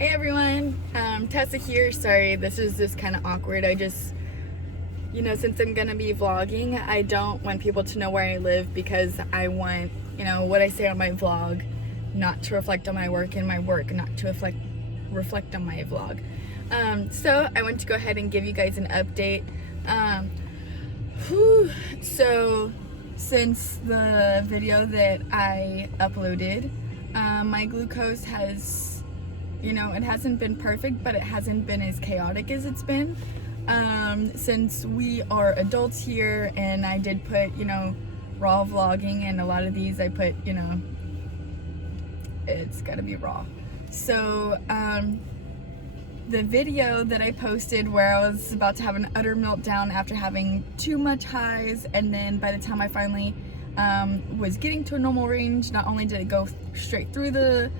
Hey everyone, Tessa here. Sorry, this is just kind of awkward. I just, since I'm gonna be vlogging, I don't want people to know where I live because I want, what I say on my vlog not to reflect on my work and my work not to reflect on my vlog. So I want to go ahead and give you guys an update. So since the video that I uploaded, my glucose has, it hasn't been perfect, but it hasn't been as chaotic as it's been. Since we are adults here, and I did put, raw vlogging, and a lot of these I put, it's gotta be raw. So, the video that I posted where I was about to have an utter meltdown after having too much highs, and then by the time I finally was getting to a normal range, not only did it go straight through the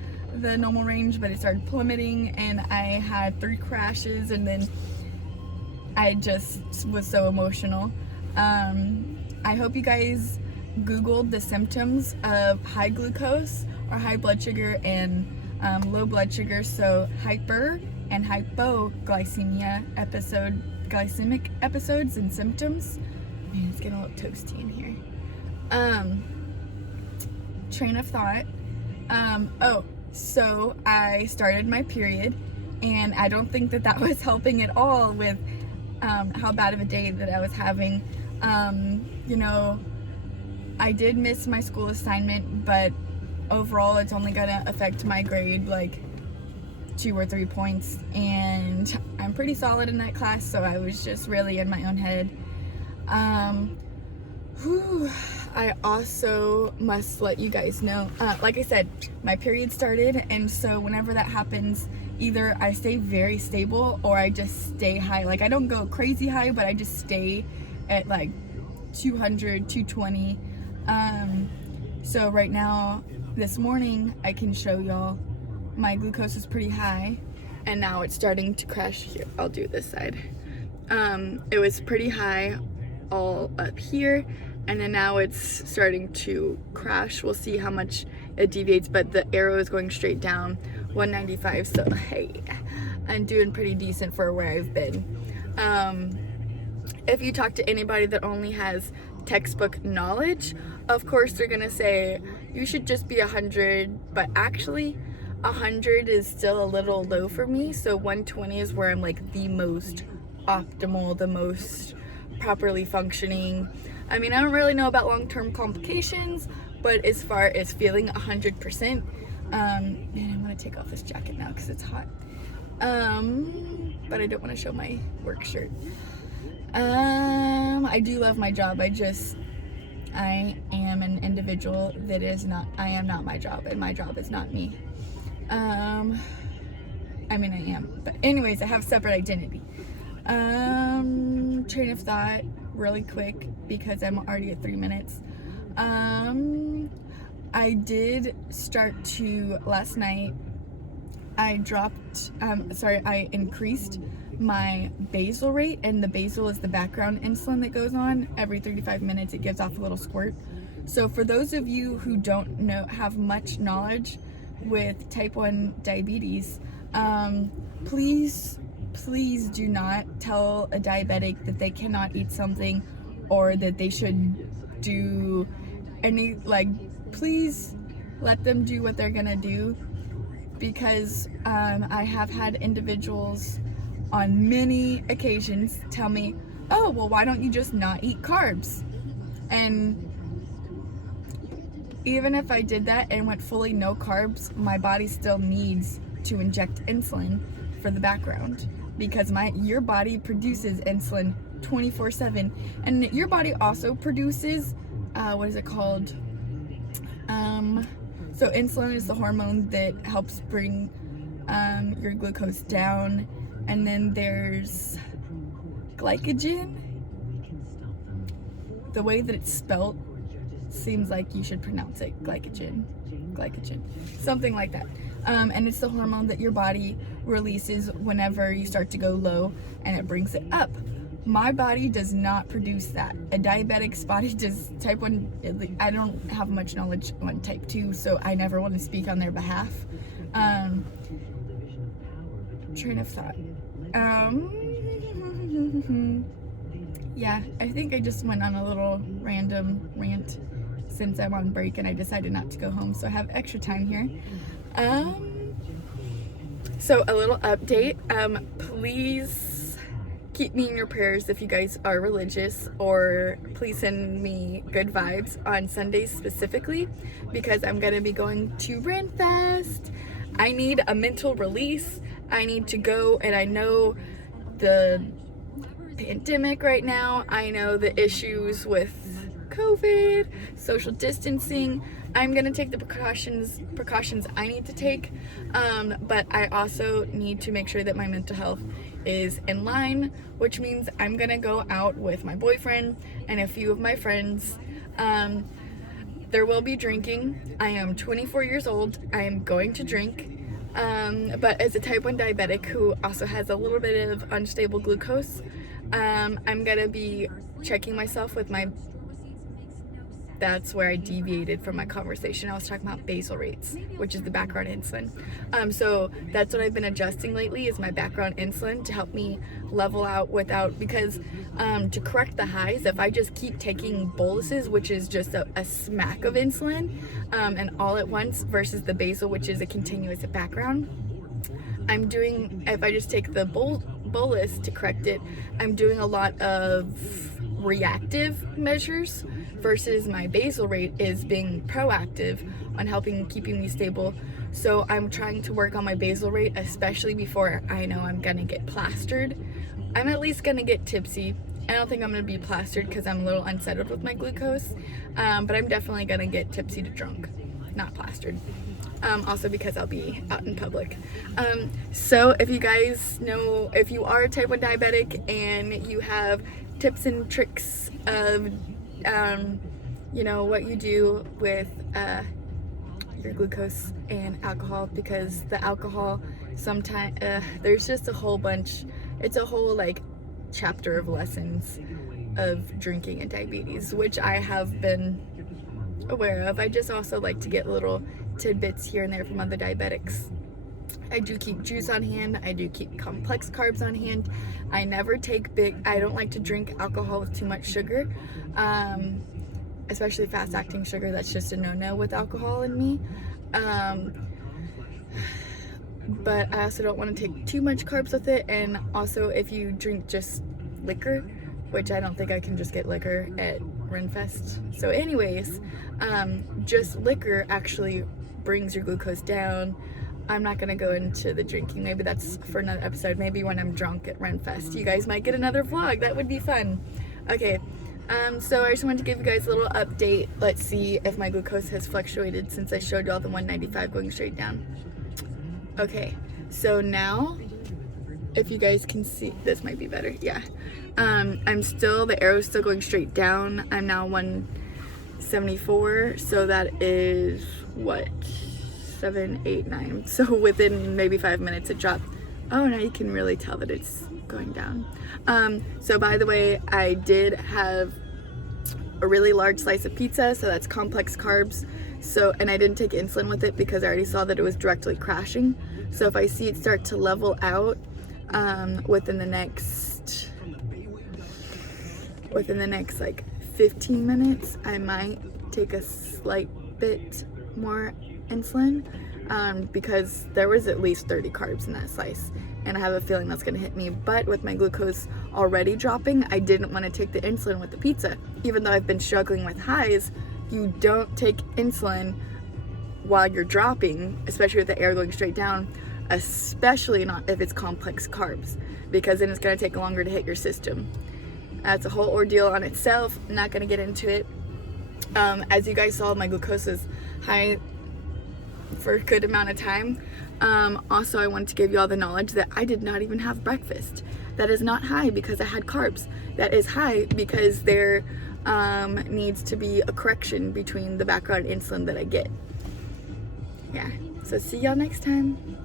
normal range, but it started plummeting, and I had 3 crashes, and then I just was so emotional. I hope you guys Googled the symptoms of high glucose or high blood sugar and low blood sugar, so hyper and hypoglycemia glycemic episodes and symptoms. Man, it's getting a little toasty in here. Train of thought. So I started my period, and I don't think that was helping at all with how bad of a day that I was having. I did miss my school assignment, but overall it's only gonna affect my grade like 2 or 3 points, and I'm pretty solid in that class, so I was just really in my own head. I also must let you guys know, like I said, my period started, and so whenever that happens, either I stay very stable or I just stay high. Like, I don't go crazy high, but I just stay at like 200, 220. So right now, this morning, I can show y'all my glucose is pretty high, and now it's starting to crash here. I'll do this side. It was pretty high all up here, and then now it's starting to crash. We'll see how much it deviates, but the arrow is going straight down, 195, so hey, I'm doing pretty decent for where I've been. If you talk to anybody that only has textbook knowledge, of course they're gonna say you should just be 100, but actually 100 is still a little low for me, so 120 is where I'm like the most optimal, the most properly functioning. I mean, I don't really know about long-term complications, but as far as feeling 100%, man, I want to take off this jacket now because it's hot. But I don't want to show my work shirt. I do love my job. I am an individual that is not, I am not my job, and my job is not me. I mean, I am, but anyways, I have separate identity. Train of thought really quick because I'm already at 3 minutes. I did start to, last night, I increased my basal rate, and the basal is the background insulin that goes on. Every 35 minutes it gives off a little squirt. So for those of you who don't have much knowledge with type 1 diabetes, please do not tell a diabetic that they cannot eat something or that they should do any, please let them do what they're gonna do, because I have had individuals on many occasions tell me, oh, well, why don't you just not eat carbs? And even if I did that and went fully no carbs, my body still needs to inject insulin for the background, because your body produces insulin 24/7, and your body also produces what is it called? So insulin is the hormone that helps bring your glucose down, and then there's glycogen. The way that it's spelt seems like you should pronounce it glycogen, something like that. And it's the hormone that your body releases whenever you start to go low, and it brings it up. My body does not produce that. A diabetic's body does. Type 1, I don't have much knowledge on type 2, so I never want to speak on their behalf. train of thought. Yeah, I think I just went on a little random rant since I'm on break and I decided not to go home, so I have extra time here. So a little update. Please keep me in your prayers if you guys are religious, or please send me good vibes on Sundays specifically, because I'm gonna be going to Renfest. I need a mental release. I need to go, and I know the pandemic right now. I know the issues with COVID, social distancing. I'm gonna take the precautions I need to take, but I also need to make sure that my mental health is in line, which means I'm gonna go out with my boyfriend and a few of my friends. There will be drinking. I am 24 years old. I am going to drink, but as a type 1 diabetic who also has a little bit of unstable glucose, I'm gonna be checking myself with my, that's where I deviated from my conversation. I was talking about basal rates, which is the background insulin. So that's what I've been adjusting lately, is my background insulin to help me level out without, because to correct the highs, if I just keep taking boluses, which is just a smack of insulin, and all at once, versus the basal, which is a continuous background, I'm doing, if I just take the bolus to correct it, I'm doing a lot of reactive measures, versus my basal rate is being proactive on keeping me stable. So I'm trying to work on my basal rate, especially before I know I'm gonna get plastered. I'm at least gonna get tipsy. I don't think I'm gonna be plastered because I'm a little unsettled with my glucose, but I'm definitely gonna get tipsy to drunk, not plastered. Also because I'll be out in public. So if you guys know, if you are a type 1 diabetic and you have tips and tricks of you know, what you do with your glucose and alcohol, because the alcohol sometimes there's just a whole bunch, it's a whole like chapter of lessons of drinking and diabetes, which I have been aware of. I just also like to get little tidbits here and there from other diabetics. I do keep juice on hand. I do keep complex carbs on hand. I never take I don't like to drink alcohol with too much sugar, especially fast acting sugar. That's just a no-no with alcohol in me. But I also don't want to take too much carbs with it. And also, if you drink just liquor, which I don't think I can just get liquor at Renfest. So anyways, just liquor actually brings your glucose down. I'm not gonna go into the drinking. Maybe that's for another episode. Maybe when I'm drunk at Renfest, you guys might get another vlog. That would be fun. Okay, so I just wanted to give you guys a little update. Let's see if my glucose has fluctuated since I showed you all the 195 going straight down. Okay, so now, if you guys can see, this might be better, yeah. I'm still, the arrow's still going straight down. I'm now 174, so that is, what, 7, 8, 9. So within maybe 5 minutes it dropped. Oh, now you can really tell that it's going down. So by the way, I did have a really large slice of pizza, so that's complex carbs. So, and I didn't take insulin with it because I already saw that it was directly crashing. So if I see it start to level out within the next like 15 minutes, I might take a slight bit more insulin, because there was at least 30 carbs in that slice, and I have a feeling that's gonna hit me. But with my glucose already dropping, I didn't want to take the insulin with the pizza. Even though I've been struggling with highs, you don't take insulin while you're dropping, especially with the air going straight down, especially not if it's complex carbs, because then it's gonna take longer to hit your system. That's a whole ordeal on itself. I'm not gonna get into it. As you guys saw, my glucose is high for a good amount of time. Also, I wanted to give you all the knowledge that I did not even have breakfast. That is not high because I had carbs. That is high because there needs to be a correction between the background insulin that I get. Yeah, so see y'all next time.